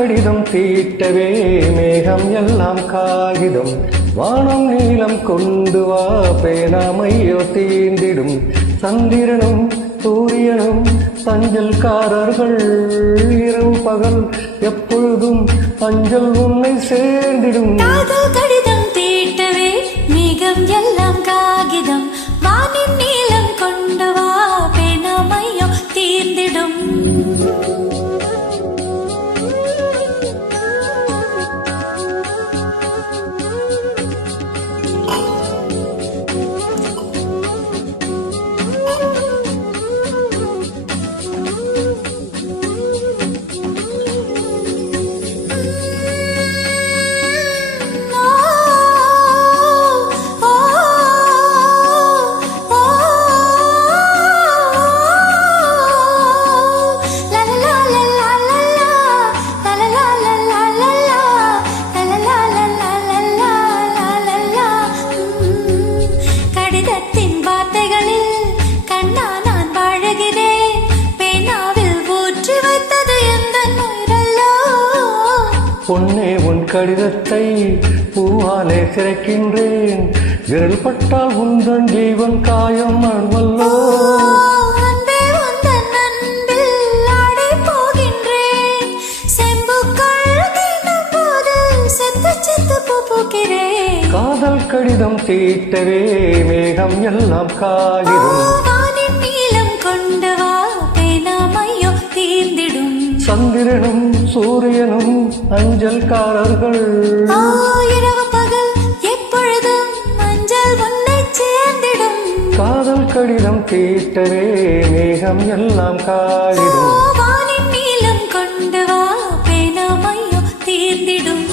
கடிதம் தீட்டவே மேகம் எல்லாம் காகிதம் வானம் நீளம் கொண்டு வா பேனாமையோ தீந்திடும் சந்திரனும் சூரியனும் அஞ்சல்காரர்கள் இரவு பகல் எப்பொழுதும் அஞ்சல் உன்னை சேர்ந்திடும் கடிதம் தீட்டவே மேகம் எல்லாம் காகிதம் வானின் நீளம் கொண்டு வா பேனாமையோ தீர்ந்திடும் பொன்னே உன் கடிதத்தை பூவாலே சிறைக்கின்றேன் விரல் பட்டால் உந்தன் ஜீவன் காயம் அழுவல்லோ காதல் கடிதம் தீட்டவே மேகம் எல்லாம் காகிதம் சந்திரனும் சூரியனும் அஞ்சல்காரர்கள் இரவு பகல் எப்பொழுதும் அஞ்சல் உன்னை சேர்ந்திடும் காதல் கடிதம் தீட்டவே மேகம் எல்லாம் காகிதம் வானின் நீளம் கொண்டு வா பேனாமையோ தீர்ந்திடும்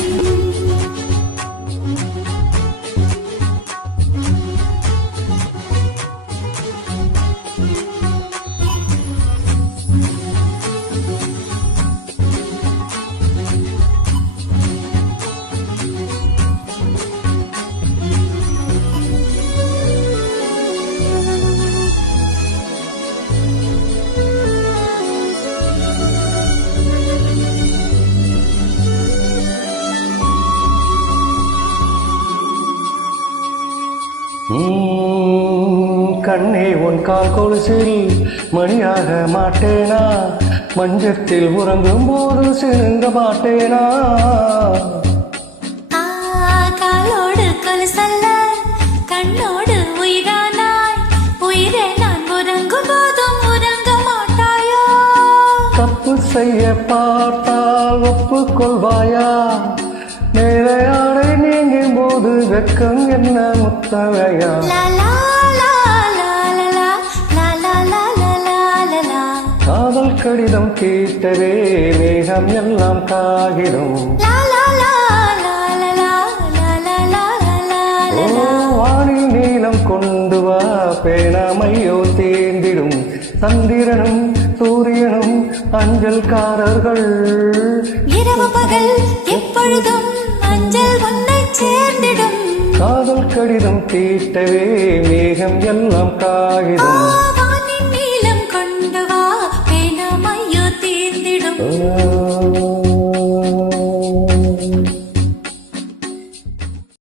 கண்ணே உன் கால் கொலுசில் மணியாக மாட்டேனா மஞ்சத்தில் உறங்கும் போது சிறுங்க மாட்டேனா காலோடு கொலுசல்ல கண்ணோடு உயிரானாய் உயிரே நான் உறங்கும் போதும் உறங்க மாட்டாயோ தப்பு செய்ய பார்த்தால் ஒப்புக்கொள்வாயா மேலையாடை நீங்கும் போது வெக்கம் என்ன முத்தவையா காதல் கடிதம் தீட்டவே மேகம் எல்லாம் காகிதம் வானில் நீளம் கொண்டு வா பேனாமையோ தீர்ந்திடும் சந்திரனும் சூரியனும் அஞ்சல்காரர்கள் இரவு பகல் எப்பொழுதும் அஞ்சல் உன்னை சேர்ந்திடும் காதல் கடிதம் தீட்டவே மேகம் எல்லாம் காகிதம் வானின் நீளம் கொண்டு வா பேனாமையோ தீர்ந்திடும்